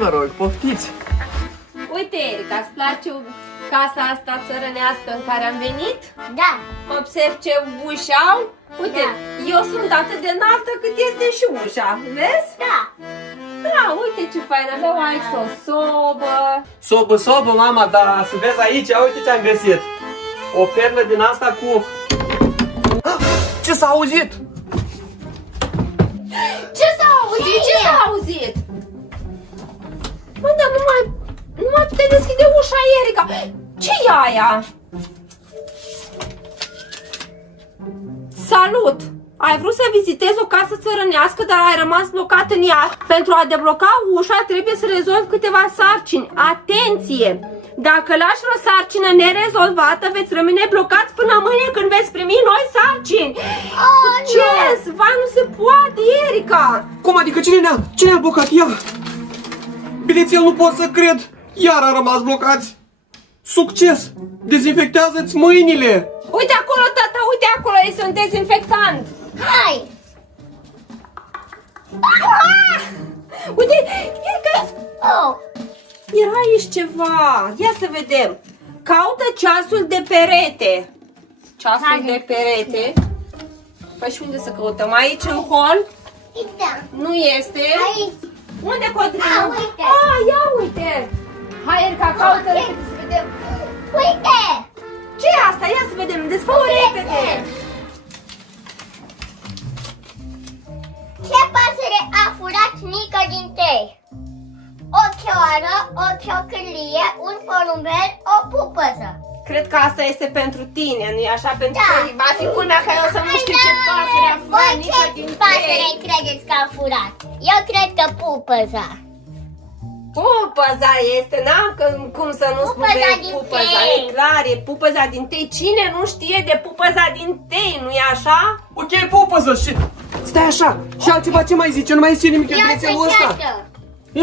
vă rog, poftiți. Uite, Erica, îți place casa asta țărănească în care am venit? Da. Observ ce uși au. Uite, eu sunt atât de înaltă cât este și ușa, vezi? Da. Da, uite ce fain, aveau aici o sobă. Sobă, mama, dar să vezi aici, uite ce am găsit. O pernă din asta cu... Ce s-a auzit? Ce s-a auzit? Ce s-a auzit? Mă, dar nu mai putem deschide ușa, Erica. Ce-i aia? Salut! Ai vrut să vizitezi o casă țărănească, dar ai rămas blocat în ea. Pentru a debloca ușa, trebuie să rezolvi câteva sarcini. Atenție! Dacă lași o sarcină nerezolvată, veți rămâne blocați până mâine când veți primi noi sarcini. Succes! Vai, nu se poate, Erica! Cum adică? Cine a blocat? Ea? Bineînțeles, nu pot să cred. Iar a rămas blocați. Succes! Dezinfectează-ți mâinile! Uite acolo, tata, uite acolo, este un dezinfectant. Hai. Uite, Erica, Oh. era aici ceva. Ia să vedem. Caută ceasul de perete. Ceasul Hai. de perete. Păi și unde să căutăm? Aici, în hol? Da. Nu este. Aici. Unde, Codrin? Uite. Ia uite. Hai, Erica, caută repede să vedem. Uite. Ce e asta? Ia să vedem. Desfă-o repede. Ce pasăre a furat mică din tei? O chioară, o ciocârlie, un porumbel, o pupăză. Cred că asta este pentru tine, nu-i așa? Pentru Da. că va fi culmea ca eu să nu știu ce pasăre a furat Voi nică ce din pasăre tei. credeți că a furat? Eu cred că pupăza. Pupăza este, n-am cum să nu spun că Pupăza e din pupăza, tei. e clar, e pupăza din tei. Cine nu știe de pupăza din tei, nu-i așa? Ok, pupăză și... Stai așa. Și altceva ce mai zice? Nu mai zice nimic de Ia bilețelul ăsta. săgeată.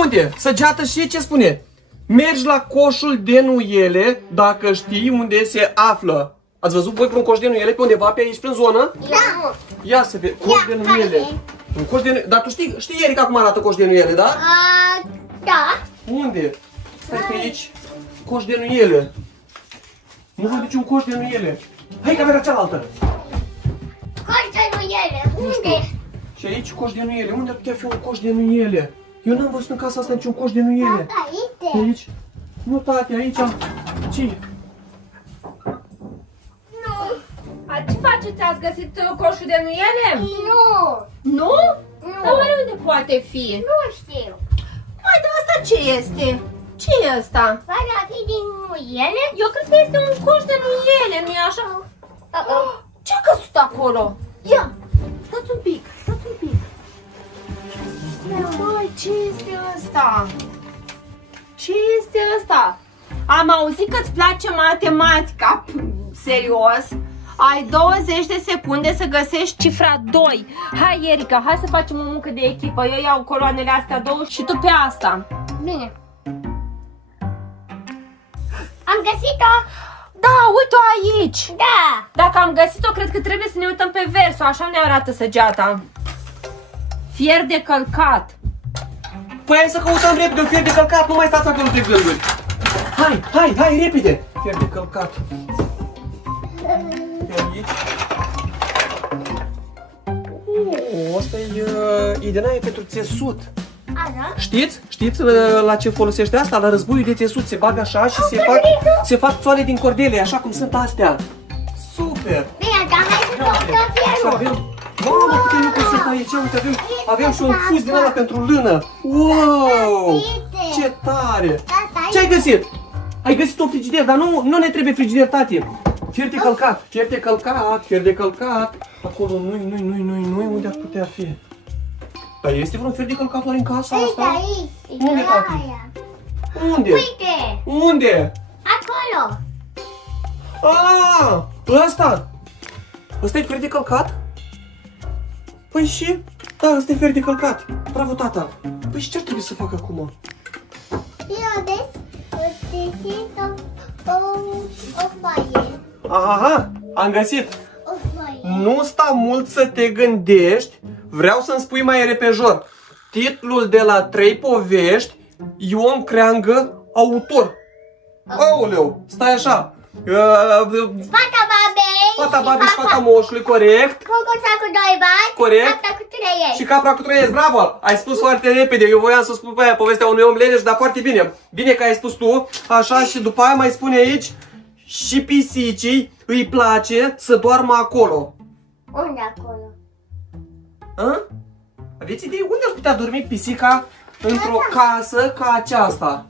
Unde? Săgeată și ce spune? Mergi la coșul de nuiele dacă știi unde se află. Ați văzut voi vreun coș de nuiele pe undeva pe aici, prin zonă? Da. Ia să vezi, coș de nuiele. hai. Un coș de nuiele. Dar tu știi, Erica, cum arată coș de nuiele, da? Da. Unde? Stai pe aici. Coș de nuiele. Nu văd niciun coș de nuiele. Hai camera cealaltă. Cortă nu ele. Unde? Și aici coș de nuiele. Unde ar putea fi un coș de nuiele? Eu n-am văzut în casa asta niciun coș de nuiele. Aici. Aici? Nu, tati, aici. Ce? Nu. Ce faceți? Ați găsit coșul de nuiele? Nu. Nu? Nu. Dar oare unde poate fi? Nu știu. Mai, dar asta ce este? Ce e asta? Poate a fi din nuiele? Eu cred că este un coș de nuiele, nu-i așa? Ce-a căzut acolo? Ia, stați un pic, stați un pic. Măi, ce este ăsta? Ce este ăsta? Am auzit că îți place matematica, serios. Ai 20 de secunde să găsești cifra 2. Hai, Erica, hai să facem o muncă de echipă. Eu iau coloanele astea două și tu pe asta. Bine. Am găsit-o. Da, uite-o aici. Da. Dacă am găsit-o, cred că trebuie să ne uităm pe versul. Așa ne arată săgeata. Fier de călcat. Păi hai să căutăm repede un fier de călcat, nu mai stați acolo de gânduri. Hai, repede. Fier de călcat. Pe aici. Asta e din aia pentru țesut. Așa. Știți la ce folosește asta? La războiul de țesut. Se bagă așa și se fac țoale din cordele, așa cum sunt astea. Super! Bine, dar hai să căutăm Și fierul. avem... Mamă, câte lucruri sunt aici! Uite, avem și un fus din ăla pentru lână. Wow! Ce tare! Ce ai găsit? Ai găsit un frigider, dar nu ne trebuie frigider, tati. Fier de călcat, fier de călcat. Acolo nu, unde ar putea fi? Dar este vreun fier de călcat oare în casa Uite asta? aici. Unde, tati? Aia. Unde? Uite. Unde? Acolo. Ăsta! Ăsta e fier de călcat? Păi și? Da, ăsta e fier de călcat. Bravo, tata. Păi și ce ar trebui să fac acum? Eu deschid o foaie. Aha, am găsit. O foaie. Nu sta mult să te gândești. Vreau să-mi spui mai repejor titlul de la 3 povești Ion Creangă, autor. Aoleu, stai așa. Fata babei. Fata babei și fata moșului, corect. Concuța cu 2 bani. Corect. Fata cu 3 Și capra cu trăiesc, bravo! Ai spus foarte repede, eu voiam să spun pe aia povestea unui om leneș, dar foarte bine. Bine că ai spus tu, așa, și după aia mai spune aici, și pisicii îi place să doarmă acolo. Unde acolo? A? Aveți idee unde ar putea dormi pisica într-o casă ca aceasta?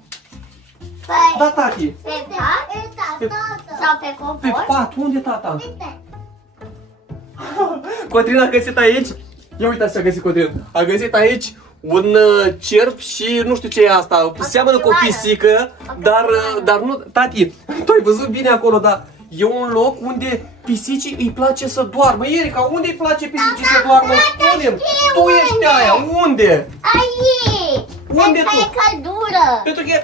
Păi, Da, tati. pe pat? Sau pe Pe copor? pat, unde tata? Cotrin a găsit aici, ia uitați ce a găsit Cotrin. A găsit aici un cerb și nu știu ce e asta, seamănă cu o pisică, dar nu, tati, tu ai văzut bine acolo, dar e un loc unde pisicii îi place să doarmă. Erica, unde îi place pisicii să doarmă? Spune-mi, tu ești aia, unde? Aici! Unde Pentru că tu? e căldură! Pentru că,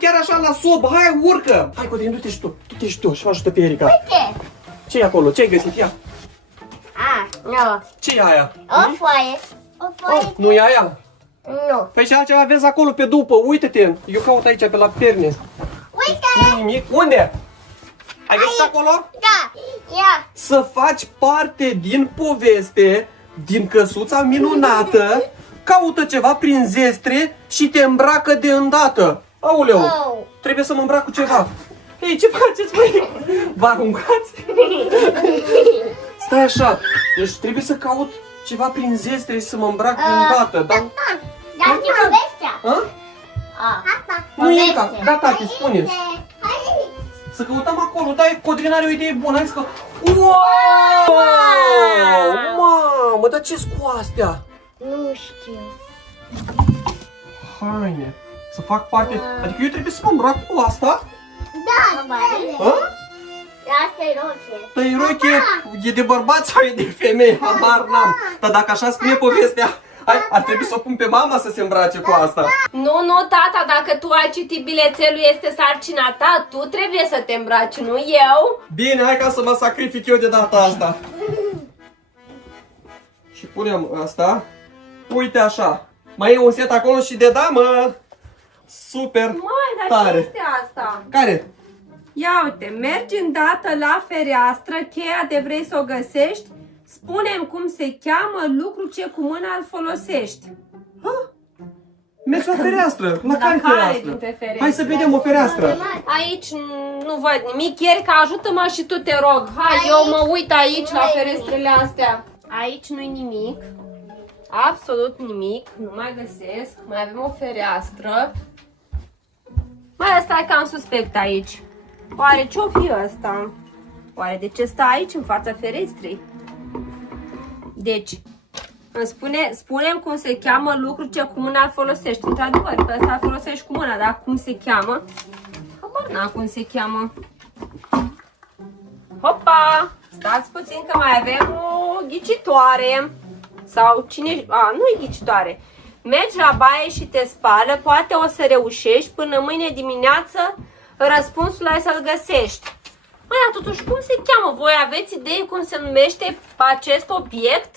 chiar așa la sobă, hai urcă! Hai Cotrin, du-te și tu, du-te și tu și ajută pe Erica. Uite! Ce e acolo? Ce ai găsit? Ia, Nu. ce e aia? O foaie. O foaie. Oh, nu e aia? Nu. Păi și altceva vezi acolo pe după, uite-te, eu caut aici pe la perne. Uite! Nu nimic, unde? Ai găsit acolo? Da! Ia! Să faci parte din poveste, din căsuța minunată, caută ceva prin zestre și te îmbracă de îndată. Aoleu, Oh. trebuie să mă îmbrac cu ceva. Ei, ce faceți, băi? Vă aruncați? Stai așa, deci trebuie să caut ceva prin zestre și să mă îmbrac de îndată, dar... Dar știi povestea? A? Nu e ca, da, tati, spune. Să căutăm acolo, da, Codrin are o idee bună, hai să că... Wow! Mamă, dar ce-s cu astea? Nu știu. Haine, să fac parte, adică eu trebuie să mă îmbrac cu asta? Da, A? asta e roche. Dar e roche, e de bărbat sau e de femeie? Habar n-am. Dar dacă așa scrie povestea, hai, ar trebui să o pun pe mama să se îmbrace cu asta. Nu, tata, dacă tu ai citit bilețelul, este sarcina ta, tu trebuie să te îmbraci, nu eu. Bine, hai ca să mă sacrific eu de data asta. Și punem asta. Uite așa. Mai e un set acolo și de damă. Super Mai, dar ce tare. este asta? Care? Ia uite, mergi îndată la fereastră, cheia de vrei să o găsești, spune-mi cum se cheamă, lucru ce cu mâna îl folosești. Mergi la fereastră. La care care fereastră? dintre ferestre? Hai să vedem o fereastră. Aici nu văd nimic, Erica, ajută-mă și tu, te rog. Hai, eu mă uit aici la ferestrele astea. Aici nu-i nimic, absolut nimic, nu mai găsesc. Mai avem o fereastră. Mai stai că am suspect aici. Oare ce-o fi ăsta? Oare de ce stă aici în fața ferestrei? Deci, îmi spune-mi cum se cheamă lucru ce cu mâna îl folosești. Într-adevăr, pe ăsta îl folosești cu mâna, dar cum se cheamă? Habar n-am cum se cheamă. Hopa! Stați puțin că mai avem o ghicitoare. Sau cine... nu e ghicitoare. Mergi la baie și te spală, poate o să reușești, până mâine dimineață răspunsul ai să-l găsești. Măi, dar totuși cum se cheamă? Voi aveți idee cum se numește acest obiect?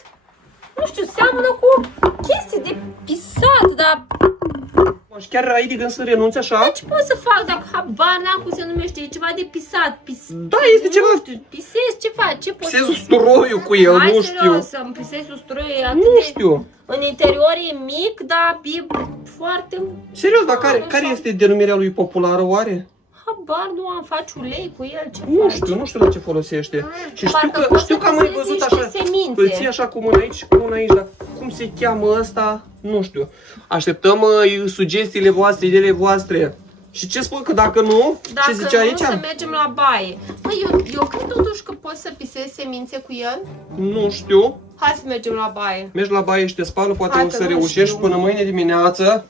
Nu știu, seamănă cu chestii de pisat, dar... Și chiar ai de gând să renunți așa? Ce pot să fac dacă habar n-am cum se numește? E ceva de pisat. Da, este ceva... Nu știu, pisezi, ce faci? Ce poți Pisezi usturoiul cu el, Hai, nu serios, știu. să-mi pisezi usturoiul, e atât Nu de... știu. În interior e mic, dar e foarte... Serios, dar care este denumirea lui populară oare? Habar nu am, faci ulei cu el, ce Nu faci? știu, nu știu la ce folosește. Și Parcă știu poți că să am mai pisezi văzut niște așa. semințe. Îl ții așa cu mâna aici și cu mâna aici, dar cum se cheamă ăsta? Nu știu. Așteptăm sugestiile voastre, ideile voastre. Și ce spun că dacă nu, Dacă ce zice aici? nu, să mergem la baie. Păi, eu cred totuși că poți să pisezi semințe cu el. Nu știu. Hai să mergem la baie. Mergi la baie și te spală, poate Hai o că să nu reușești știu. până mâine dimineață.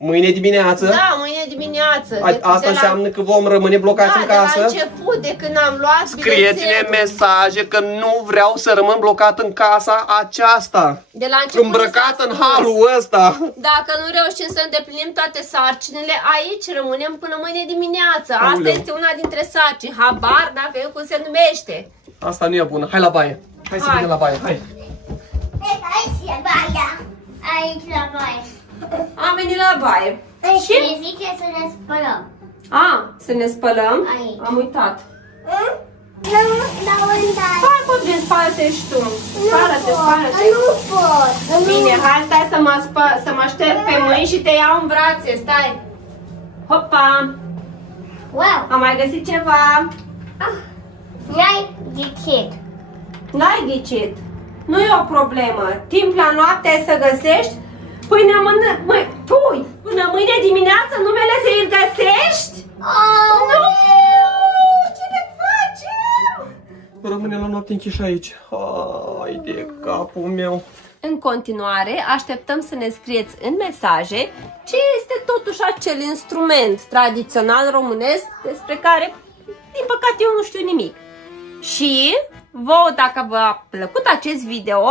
Mâine dimineață? Da, mâine dimineață. Asta înseamnă că vom rămâne blocați în casă? De la început, de când am luat Scrieți-ne bilețelul. mesaje că nu vreau să rămân blocat în casa aceasta. De la început Îmbrăcat s-a în spus. halul ăsta. Dacă nu reușim să îndeplinim toate sarcinile, aici rămânem până mâine dimineață. Asta Aoleu. este una dintre sarcini. Habar n-avem cum se numește. Asta nu e bună. Hai la baie. Hai să Hai. vedem la baie. Hai. Aici la baia. Aici la baie. Am venit la baie. Și zice să ne spălăm. Să ne spălăm? Aici. Am uitat. La unde? Hai, Codrin, spală-te și tu. Spală-te, spală-te. Nu pot. Bine, hai, stai să mă șterg pe mâini și te iau în brațe, stai. Hopa! Wow. Am mai găsit ceva. N-ai ghicit. N-ai ghicit. Nu e o problemă. Timp la noapte să găsești. Până mâine dimineață numele să-l găsești? Oh, Nu! Ce ne facem? Rămâne la noapte închiși aici. Hai de capul meu. În continuare, așteptăm să ne scrieți în mesaje ce este totuși acel instrument tradițional românesc despre care, din păcate, eu nu știu nimic. Și vouă, dacă v-a plăcut acest video,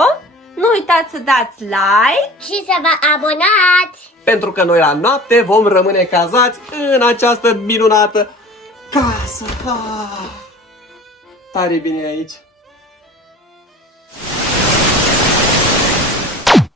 nu uitați să dați like și să vă abonați. Pentru că noi la noapte vom rămâne cazați în această minunată casă. Tare bine aici.